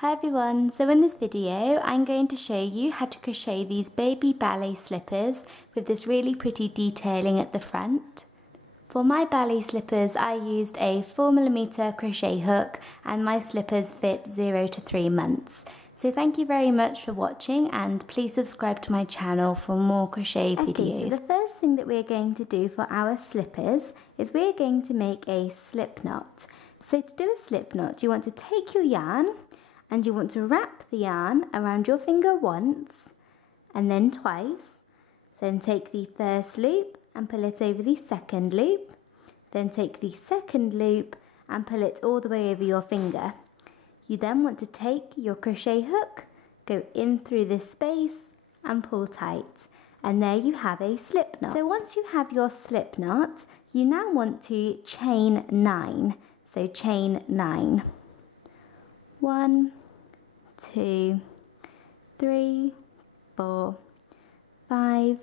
Hi everyone, so in this video I'm going to show you how to crochet these baby ballet slippers with this really pretty detailing at the front. For my ballet slippers I used a 4mm crochet hook and my slippers fit 0 to 3 months. So thank you very much for watching and please subscribe to my channel for more crochet videos. Okay, so the first thing that we're going to do for our slippers is we're going to make a slip knot. So to do a slip knot you want to take your yarn and you want to wrap the yarn around your finger once and then twice. Then take the first loop and pull it over the second loop. Then take the second loop and pull it all the way over your finger. You then want to take your crochet hook, go in through this space and pull tight. And there you have a slip knot. So once you have your slip knot, you now want to chain 9. So chain 9. 1, 2, 3, 4, 5,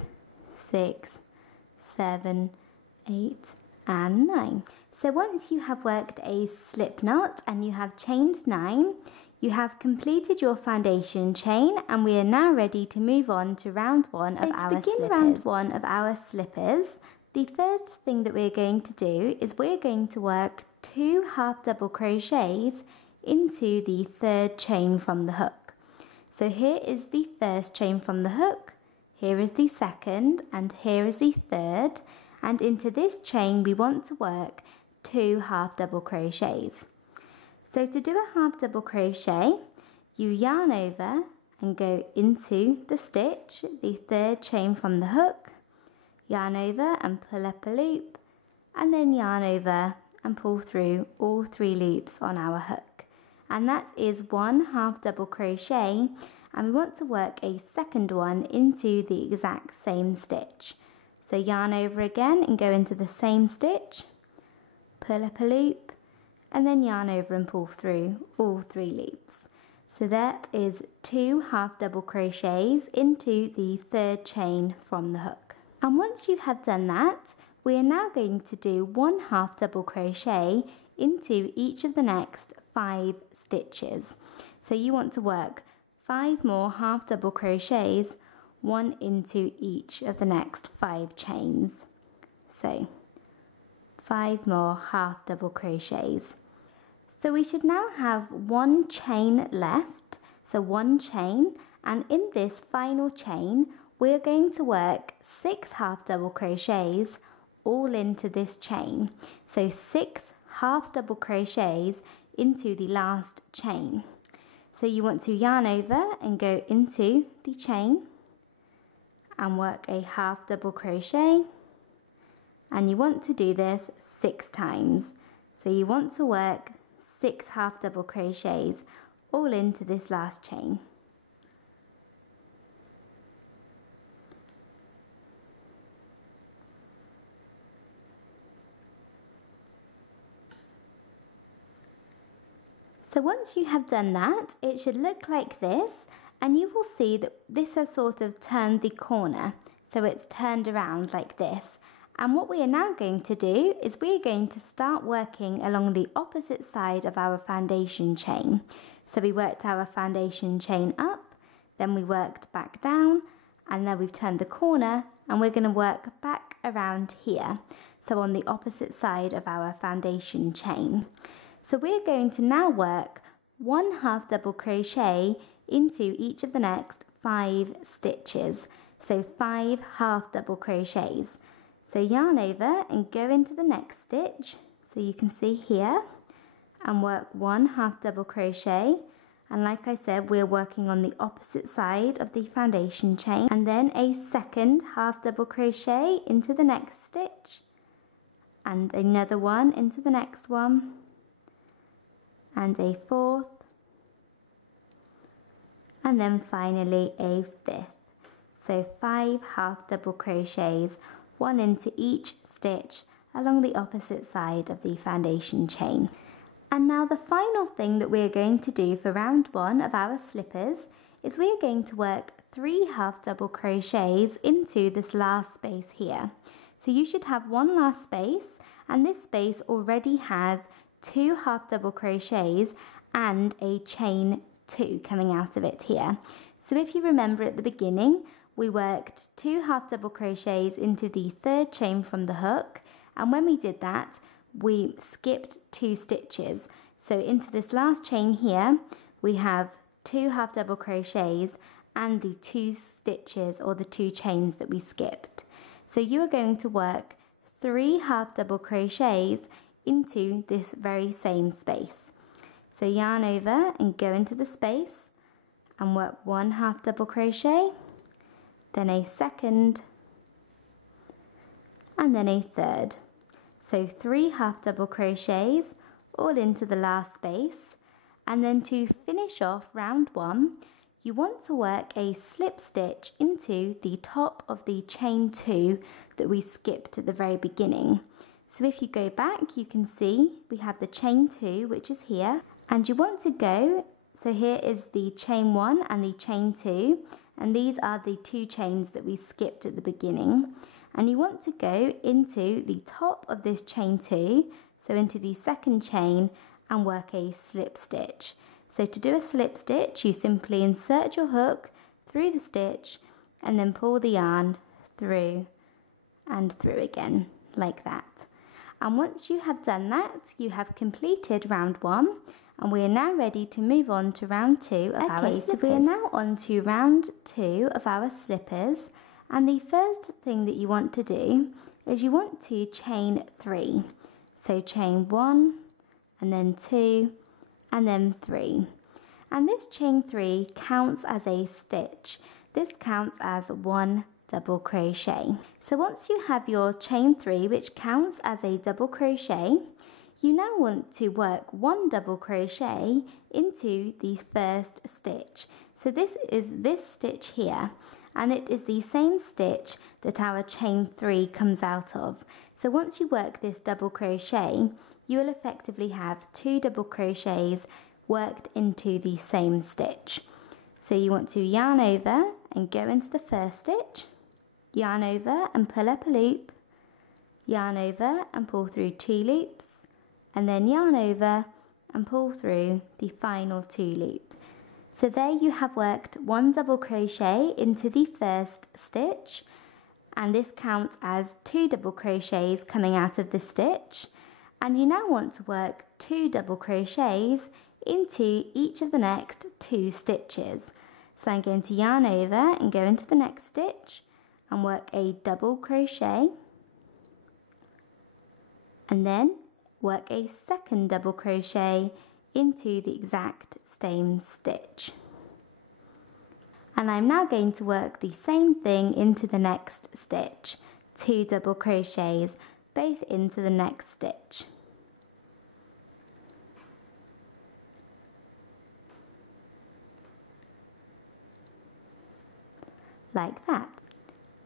6, 7, 8 and 9. So once you have worked a slip knot and you have chained 9, you have completed your foundation chain and we are now ready to move on to round 1 of our slippers. To begin round 1 of our slippers, the first thing that we're going to do is we're going to work 2 half double crochets into the third chain from the hook. So here is the first chain from the hook, here is the second, and here is the third, and into this chain we want to work 2 half double crochets. So to do a half double crochet, you yarn over and go into the stitch, the third chain from the hook, yarn over and pull up a loop, and then yarn over and pull through all 3 loops on our hook. And that is 1 half double crochet, and we want to work a second one into the exact same stitch. So yarn over again and go into the same stitch, pull up a loop, and then yarn over and pull through all 3 loops. So that is 2 half double crochets into the third chain from the hook. And once you have done that, we are now going to do 1 half double crochet into each of the next 5 stitches. So you want to work 5 more half double crochets, 1 into each of the next 5 chains. So 5 more half double crochets. So we should now have 1 chain left, so 1 chain, and in this final chain we're going to work 6 half double crochets all into this chain. So 6 half double crochets into the last chain. So you want to yarn over and go into the chain and work a half double crochet, and you want to do this 6 times. So you want to work 6 half double crochets all into this last chain. So once you have done that, it should look like this, and you will see that this has sort of turned the corner. So it's turned around like this. And what we are now going to do is we're going to start working along the opposite side of our foundation chain. So we worked our foundation chain up, then we worked back down, and then we've turned the corner, and we're going to work back around here. So on the opposite side of our foundation chain. So we're going to now work 1 half double crochet into each of the next 5 stitches. So 5 half double crochets. So yarn over and go into the next stitch, so you can see here, and work 1 half double crochet. And like I said, we're working on the opposite side of the foundation chain, and then a second half double crochet into the next stitch, and another one into the next one, and a 4th, and then finally a 5th. So 5 half double crochets, 1 into each stitch along the opposite side of the foundation chain. And now the final thing that we're going to do for round 1 of our slippers is we're going to work 3 half double crochets into this last space here. So you should have 1 last space, and this space already has 2 half double crochets and a chain 2 coming out of it here. So if you remember at the beginning, we worked 2 half double crochets into the 3rd chain from the hook, and when we did that, we skipped 2 stitches. So into this last chain here, we have 2 half double crochets and the 2 stitches or the 2 chains that we skipped. So you are going to work 3 half double crochets into this very same space. So yarn over and go into the space and work 1 half double crochet, then a 2nd, and then a 3rd. So 3 half double crochets all into the last space, and then to finish off round 1, you want to work a slip stitch into the top of the chain 2 that we skipped at the very beginning. So if you go back, you can see we have the chain 2, which is here, and you want to go, so here is the chain 1 and the chain 2, and these are the 2 chains that we skipped at the beginning, and you want to go into the top of this chain 2, so into the 2nd chain, and work a slip stitch. So to do a slip stitch, you simply insert your hook through the stitch and then pull the yarn through and through again, like that. And once you have done that, you have completed round 1, and we are now ready to move on to round 2 of our slippers. So we are now on to round 2 of our slippers, and the first thing that you want to do is you want to chain 3. So chain 1, and then 2, and then 3. And this chain 3 counts as a stitch. This counts as 1 double crochet. So once you have your chain 3, which counts as a double crochet, you now want to work 1 double crochet into the first stitch. So this is this stitch here, and it is the same stitch that our chain 3 comes out of. So once you work this double crochet, you will effectively have 2 double crochets worked into the same stitch. So you want to yarn over and go into the first stitch, yarn over and pull up a loop, yarn over and pull through 2 loops, and then yarn over and pull through the final 2 loops. So there you have worked 1 double crochet into the first stitch, and this counts as 2 double crochets coming out of the stitch, and you now want to work 2 double crochets into each of the next 2 stitches. So I'm going to yarn over and go into the next stitch and work a double crochet, and then work a 2nd double crochet into the exact same stitch. And I'm now going to work the same thing into the next stitch, 2 double crochets both into the next stitch. Like that.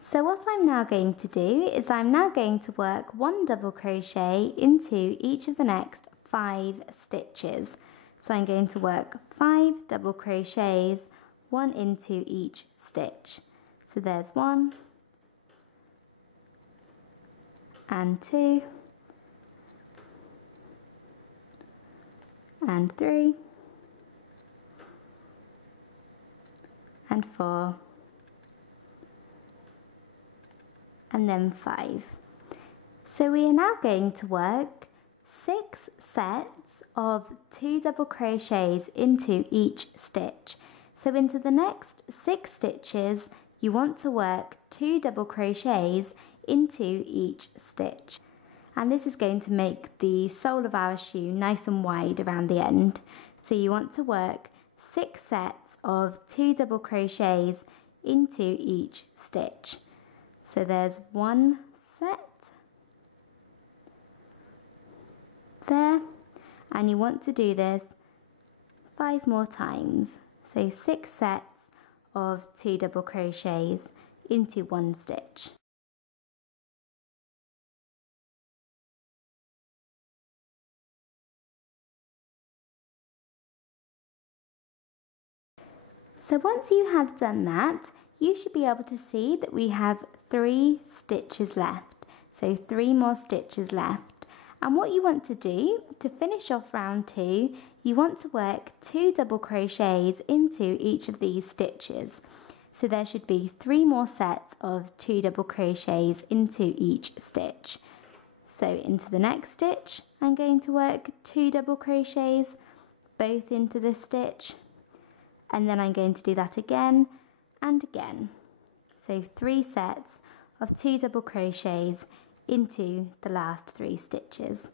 So what I'm now going to do is I'm now going to work 1 double crochet into each of the next 5 stitches. So I'm going to work 5 double crochets, 1 into each stitch. So there's 1 and 2 and 3 and 4 and then 5. So we are now going to work 6 sets of 2 double crochets into each stitch. So into the next 6 stitches, you want to work 2 double crochets into each stitch. And this is going to make the sole of our shoe nice and wide around the end. So you want to work 6 sets of 2 double crochets into each stitch. So there's 1 set there, and you want to do this 5 more times. So 6 sets of 2 double crochets into 1 stitch. So once you have done that, you should be able to see that we have 3 stitches left. So 3 more stitches left. And what you want to do to finish off round 2, you want to work 2 double crochets into each of these stitches. So there should be 3 more sets of 2 double crochets into each stitch. So into the next stitch, I'm going to work 2 double crochets, both into this stitch, and then I'm going to do that again and again. So 3 sets of 2 double crochets into the last 3 stitches.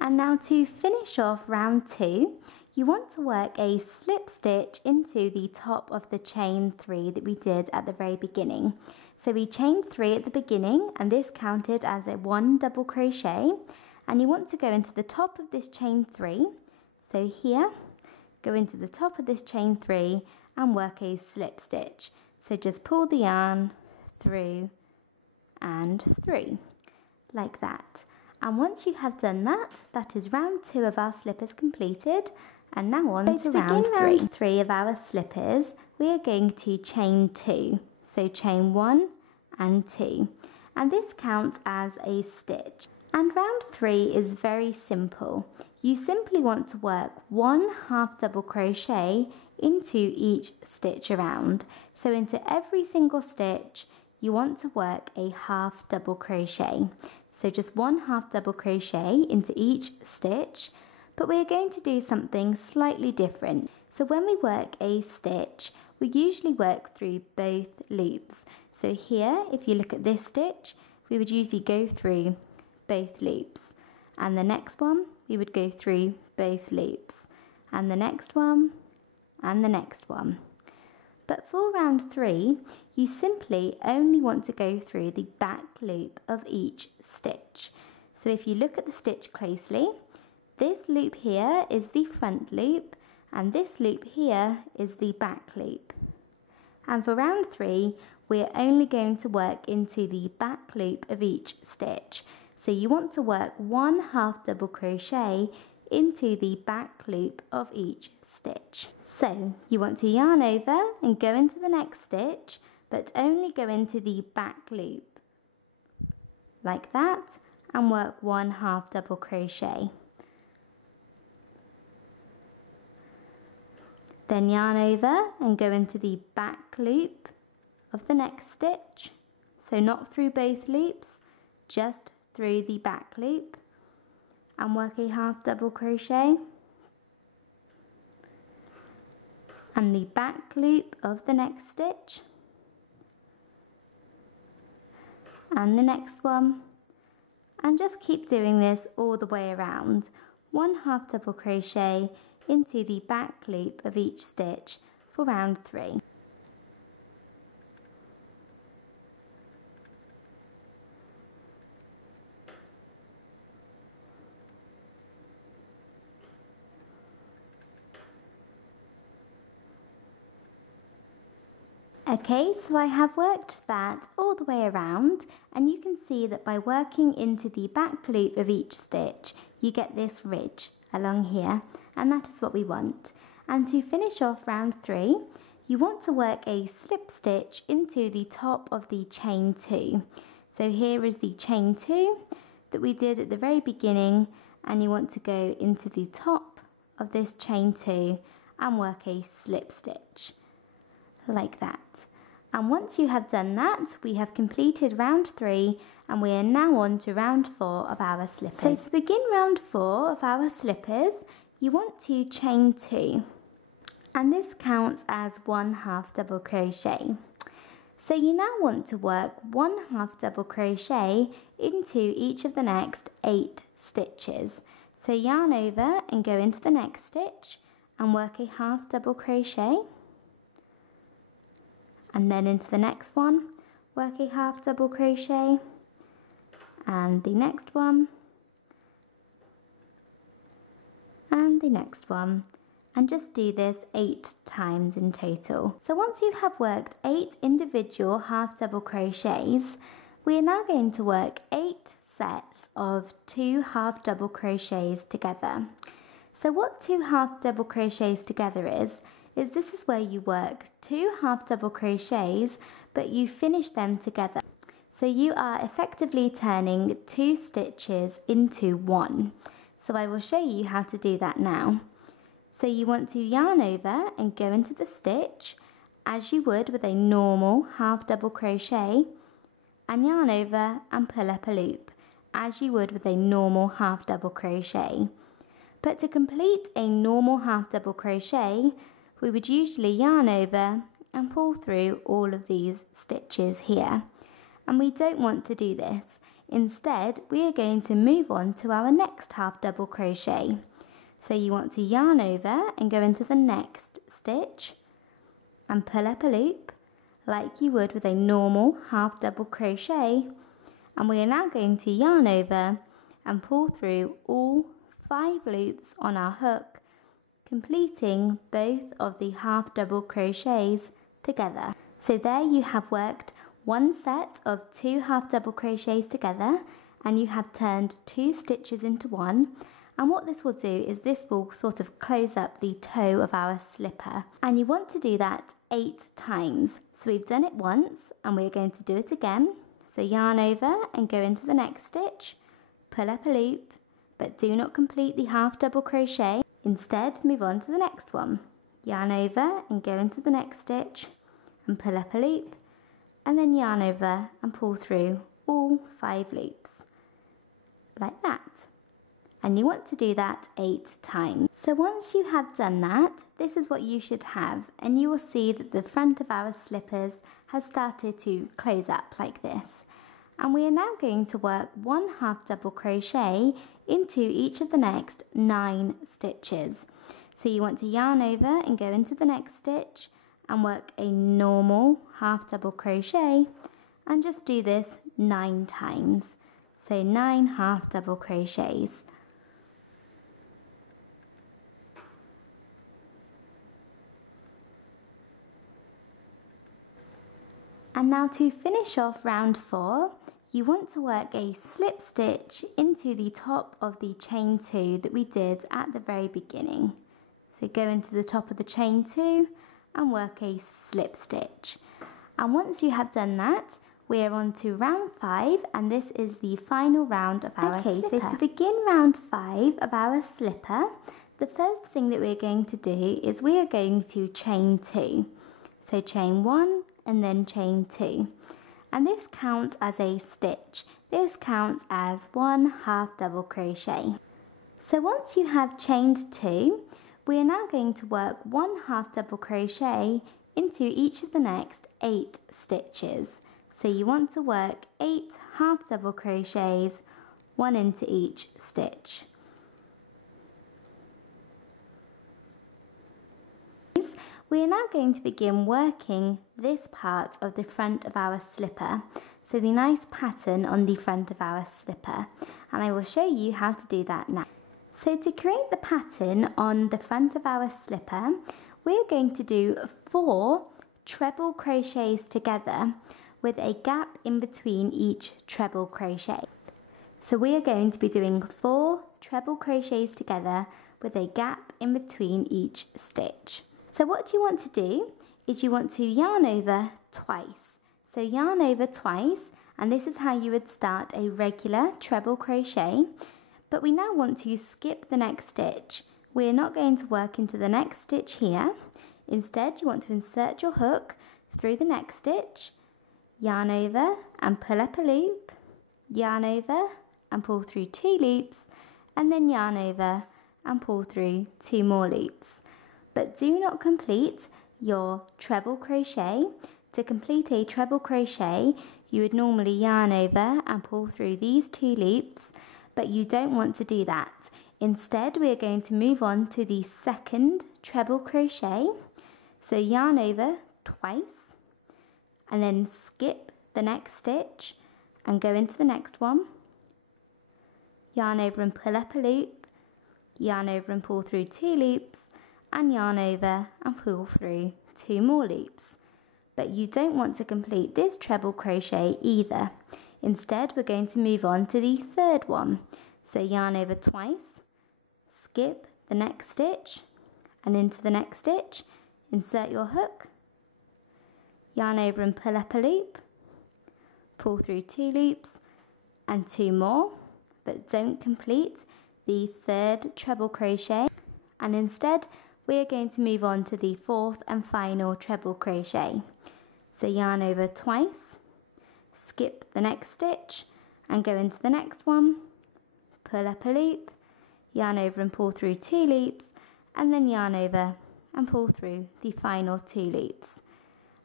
And now to finish off round 2, you want to work a slip stitch into the top of the chain 3 that we did at the very beginning. So we chained 3 at the beginning, and this counted as a 1 double crochet, and you want to go into the top of this chain 3. So here, go into the top of this chain 3 and work a slip stitch. So just pull the yarn through and through, like that. And once you have done that, that is round 2 of our slippers completed. And now on to round 3 of our slippers, we are going to chain 2. So chain 1 and 2. And this counts as a stitch. And round 3 is very simple. You simply want to work 1 half double crochet into each stitch around. So into every single stitch, you want to work a half double crochet. So just 1 half double crochet into each stitch, but we're going to do something slightly different. So when we work a stitch, we usually work through both loops. So here, if you look at this stitch, we would usually go through both loops, and the next one we would go through both loops, and the next one, and the next one. But for round 3, you simply only want to go through the back loop of each stitch. So if you look at the stitch closely, this loop here is the front loop, and this loop here is the back loop. And for round 3, we're only going to work into the back loop of each stitch. So you want to work 1 half double crochet into the back loop of each stitch. So you want to yarn over and go into the next stitch, but only go into the back loop, like that, and work 1 half double crochet. Then yarn over and go into the back loop of the next stitch. So not through both loops, just through the back loop, and work a half double crochet, and the back loop of the next stitch, and the next one, and just keep doing this all the way around. 1 half double crochet into the back loop of each stitch for round 3. Okay, so I have worked that all the way around, and you can see that by working into the back loop of each stitch, you get this ridge along here, and that is what we want. And to finish off round 3, you want to work a slip stitch into the top of the chain 2. So here is the chain 2 that we did at the very beginning, and you want to go into the top of this chain 2 and work a slip stitch, like that. And once you have done that, we have completed round 3, and we are now on to round 4 of our slippers. So to begin round 4 of our slippers, you want to chain 2, and this counts as 1 half double crochet. So you now want to work 1 half double crochet into each of the next 8 stitches. So yarn over and go into the next stitch and work a half double crochet, and then into the next one, work a half double crochet, and the next one, and the next one, and just do this 8 times in total. So once you have worked 8 individual half double crochets, we are now going to work 8 sets of 2 half double crochets together. So what 2 half double crochets together is this is where you work 2 half double crochets but you finish them together. So you are effectively turning 2 stitches into 1. So I will show you how to do that now. So you want to yarn over and go into the stitch as you would with a normal half double crochet, and yarn over and pull up a loop as you would with a normal half double crochet. But to complete a normal half double crochet, we would usually yarn over and pull through all of these stitches here. And we don't want to do this. Instead, we are going to move on to our next half double crochet. So you want to yarn over and go into the next stitch and pull up a loop like you would with a normal half double crochet. And we are now going to yarn over and pull through all 5 loops on our hook, completing both of the half double crochets together. So there you have worked one set of 2 half double crochets together, and you have turned 2 stitches into 1. And what this will do is this will sort of close up the toe of our slipper, and you want to do that 8 times. So we've done it once and we're going to do it again. So yarn over and go into the next stitch, pull up a loop, but do not complete the half double crochet. Instead, move on to the next one. Yarn over and go into the next stitch and pull up a loop, and then yarn over and pull through all 5 loops like that. And you want to do that 8 times. So once you have done that, this is what you should have, and you will see that the front of our slippers has started to close up like this. And we are now going to work 1 half double crochet into each of the next 9 stitches. So you want to yarn over and go into the next stitch and work a normal half double crochet, and just do this 9 times. So 9 half double crochets. And now to finish off round 4, you want to work a slip stitch into the top of the chain 2 that we did at the very beginning. So go into the top of the chain 2 and work a slip stitch. And once you have done that, we are on to round 5, and this is the final round of our slipper. So to begin round 5 of our slipper, the first thing that we're going to do is we are going to chain 2. So chain 1 and then chain 2. And this counts as a stitch. This counts as 1 half double crochet. So once you have chained 2, we are now going to work 1 half double crochet into each of the next 8 stitches. So you want to work 8 half double crochets, 1 into each stitch. We are now going to begin working this part of the front of our slipper, so the nice pattern on the front of our slipper, and I will show you how to do that now. So to create the pattern on the front of our slipper, we're going to do 4 treble crochets together with a gap in between each treble crochet. So we are going to be doing 4 treble crochets together with a gap in between each stitch. So what you want to do is you want to yarn over twice. So yarn over twice, and this is how you would start a regular treble crochet. But we now want to skip the next stitch. We're not going to work into the next stitch here. Instead, you want to insert your hook through the next stitch, yarn over and pull up a loop, yarn over and pull through 2 loops, and then yarn over and pull through 2 more loops. But do not complete your treble crochet. To complete a treble crochet, you would normally yarn over and pull through these 2 loops, but you don't want to do that. Instead, we are going to move on to the second treble crochet. So yarn over twice, and then skip the next stitch and go into the next one. Yarn over and pull up a loop, yarn over and pull through 2 loops, and yarn over and pull through 2 more loops. But you don't want to complete this treble crochet either. Instead, we're going to move on to the third one. So yarn over twice, skip the next stitch and into the next stitch, insert your hook, yarn over and pull up a loop, pull through 2 loops and 2 more, but don't complete the 3rd treble crochet, and instead we are going to move on to the 4th and final treble crochet. So yarn over twice, skip the next stitch and go into the next one, pull up a loop, yarn over and pull through 2 loops, and then yarn over and pull through the final 2 loops.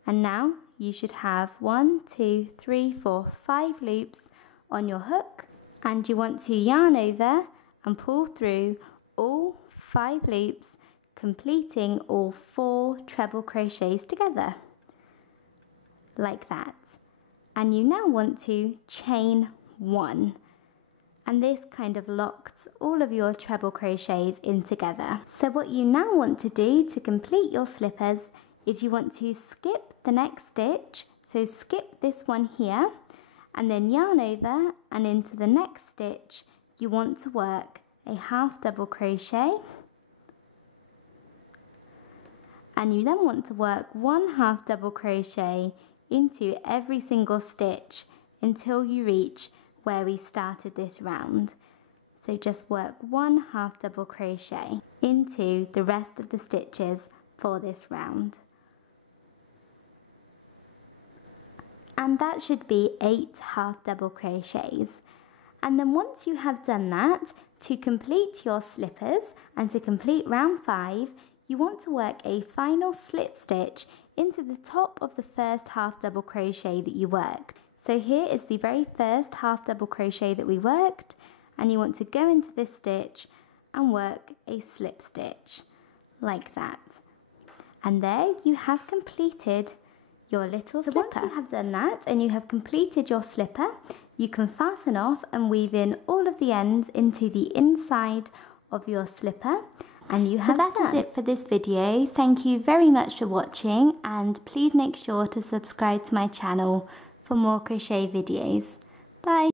And now you should have 1, 2, 3, 4, 5 loops on your hook, and you want to yarn over and pull through all 5 loops, completing all 4 treble crochets together, like that. And you now want to chain 1, and this kind of locks all of your treble crochets in together. So what you now want to do to complete your slippers is you want to skip the next stitch, so skip this one here, and then yarn over and into the next stitch you want to work a half double crochet, and you then want to work 1 half double crochet into every single stitch until you reach where we started this round. So just work 1 half double crochet into the rest of the stitches for this round. And that should be 8 half double crochets. And then once you have done that, to complete your slippers and to complete round 5, you want to work a final slip stitch into the top of the first half double crochet that you worked. So here is the very first half double crochet that we worked, and you want to go into this stitch and work a slip stitch like that. And there you have completed your little slipper. Once you have done that and you have completed your slipper, you can fasten off and weave in all of the ends into the inside of your slipper, and you have done. So that is it for this video. Thank you very much for watching, and please make sure to subscribe to my channel for more crochet videos. Bye!